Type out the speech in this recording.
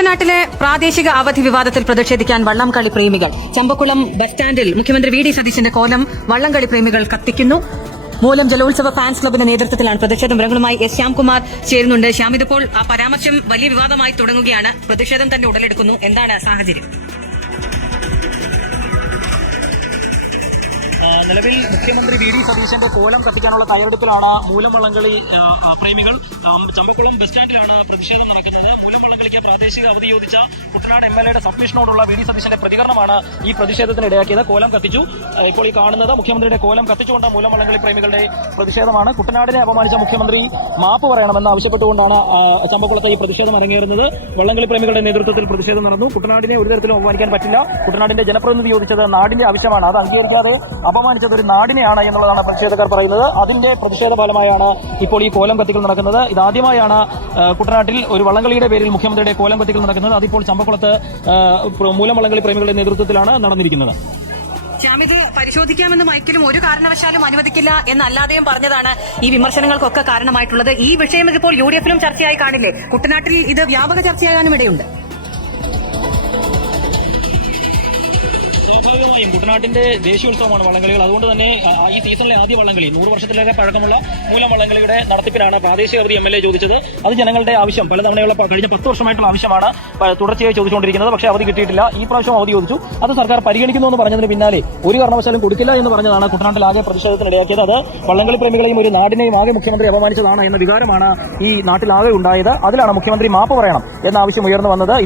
കുട്ടനാട്ടിലെ പ്രാദേശിക അവധി വിവാദത്തിൽ പ്രതിഷേധിക്കാൻ വള്ളംകളി പ്രേമികൾ. ചമ്പക്കുളം ബസ് സ്റ്റാൻഡിൽ മുഖ്യമന്ത്രി വി ഡി സതീശന്റെ കോലം വള്ളംകളി പ്രേമികൾ കത്തിക്കുന്നു. മൂലം ജലോത്സവ ഫാൻസ് ക്ലബിന്റെ നേതൃത്വത്തിലാണ് പ്രതിഷേധം. വിവരങ്ങളുമായി എസ് ശ്യാംകുമാർ ചേരുന്നുണ്ട്. ശ്യാം, ഇതിപ്പോൾ ആ പരാമർശം വലിയ വിവാദമായി തുടങ്ങുകയാണ്. പ്രതിഷേധം തന്നെ ഉടലെടുക്കുന്നു. എന്താണ് സാഹചര്യം? നിലവിൽ മുഖ്യമന്ത്രി വി ഡി സതീശന്റെ കോലം കത്തിക്കാനുള്ള തയ്യാറെടുപ്പിലാണ് മൂലം വള്ളംകളി പ്രേമികൾ. ചമ്പക്കുളം ബസ് സ്റ്റാൻഡിലാണ് പ്രതിഷേധം നടക്കുന്നത്. മൂലം വള്ളംകളിക്ക് പ്രാദേശിക അവധി ചോദിച്ച കുട്ടനാട് എംഎൽഎയുടെ സബ്മിഷനോടുള്ള വി ഡി സതീശന്റെ പ്രതികരണമാണ് ഈ പ്രതിഷേധത്തിന് ഇടയാക്കിയത്. കോലം കത്തിച്ചു. ഇപ്പോൾ ഈ കാണുന്നത് മുഖ്യമന്ത്രിയുടെ കോലം കത്തിച്ചുകൊണ്ട് മൂലം വള്ളംകളി പ്രേമികളുടെ പ്രതിഷേധമാണ്. കുട്ടനാടിനെ അപമാനിച്ച മുഖ്യമന്ത്രി മാപ്പ് പറയണമെന്ന് ആവശ്യപ്പെട്ടുകൊണ്ടാണ് ചമ്പക്കുളത്തെ ഈ പ്രതിഷേധം അരങ്ങേറുന്നത്. വള്ളംകളി പ്രേമികളുടെ നേതൃത്വത്തിൽ പ്രതിഷേധം നടന്നു. കുട്ടനാടിനെ ഒരു തരത്തിലും അപമാനിക്കാൻ പറ്റില്ല. കുട്ടനാടിന്റെ ജനപ്രതിനിധി ചോദിച്ചത് നാടിന്റെ ആവശ്യമാണ്. അത് അംഗീകരിക്കാതെ അപമാനിച്ചത് ഒരു നാടിനെയാണ് എന്നുള്ളതാണ് പ്രതിഷേധക്കാർ പറയുന്നത്. അതിന്റെ പ്രതിഷേധ ഫലമായാണ് ഇപ്പോൾ ഈ കോലം കത്തിക്കൽ നടക്കുന്നത്. ഇതാദ്യമായാണ് കുട്ടനാട്ടിൽ ഒരു വള്ളംകളിയുടെ പേരിൽ മുഖ്യമന്ത്രിയുടെ കോലം കത്തിക്കൽ നടക്കുന്നത്. അതിപ്പോൾ ചമ്പക്കുളത്ത് മൂലം വള്ളംകളി പ്രേമികളുടെ നേതൃത്വത്തിലാണ് നടന്നിരിക്കുന്നത്. ശ്യാമിജി, പരിശോധിക്കാമെന്ന് മൈക്കിലും ഒരു കാരണവശാലും അനുവദിക്കില്ല എന്നല്ലാതെയും പറഞ്ഞതാണ് ഈ വിമർശനങ്ങൾക്കൊക്കെ കാരണമായിട്ടുള്ളത്. ഈ വിഷയം ഇപ്പോൾ യുഡിഎഫിലും ചർച്ചയായി കാണില്ലേ? കുട്ടനാട്ടിൽ ഇത് വ്യാപക ചർച്ചയാകാനും ഇടയുണ്ട്. സ്വാഭാവികമായും കുട്ടനാട്ടിന്റെ ദേശീയോത്സവമാണ് വള്ളംകളികൾ. അതുകൊണ്ട് തന്നെ ഈ സീസണിലെ ആദ്യ വള്ളംകളി 100 വർഷത്തിലേറെ പഴക്കമുള്ള മൂലം വള്ളംകളിയുടെ നടത്തിപ്പിനാണ് പ്രാദേശിക അവധി എംഎൽഎ ചോദിച്ചത്. അത് ജനങ്ങളുടെ ആവശ്യം, പലതവണയുള്ള കഴിഞ്ഞ 10 വർഷമായിട്ടുള്ള ആവശ്യമാണ് തുടർച്ചയായി ചോദിച്ചുകൊണ്ടിരിക്കുന്നത്. പക്ഷേ അവധി കിട്ടിയിട്ടില്ല. ഈ പ്രാവശ്യം അവധി ചോദിച്ചു. അത് സർക്കാർ പരിഗണിക്കുന്നു എന്ന് പറഞ്ഞതിന് പിന്നാലെ ഒരു കാരണവശാലും കൊടുക്കില്ല എന്ന് പറഞ്ഞതാണ് കുട്ടനാട്ടിലാകെ പ്രതിഷേധത്തിനിടയാക്കിയത്. അത് വള്ളംകളി പ്രേമികളെയും ഒരു നാടിനെയും ആകെ മുഖ്യമന്ത്രി അപമാനിച്ചതാണ് എന്ന വികാരമാണ് ഈ നാട്ടിലാകെ ഉണ്ടായത്. അതിലാണ് മുഖ്യമന്ത്രി മാപ്പ് പറയണം എന്ന ആവശ്യം ഉയർന്നു വന്നത്.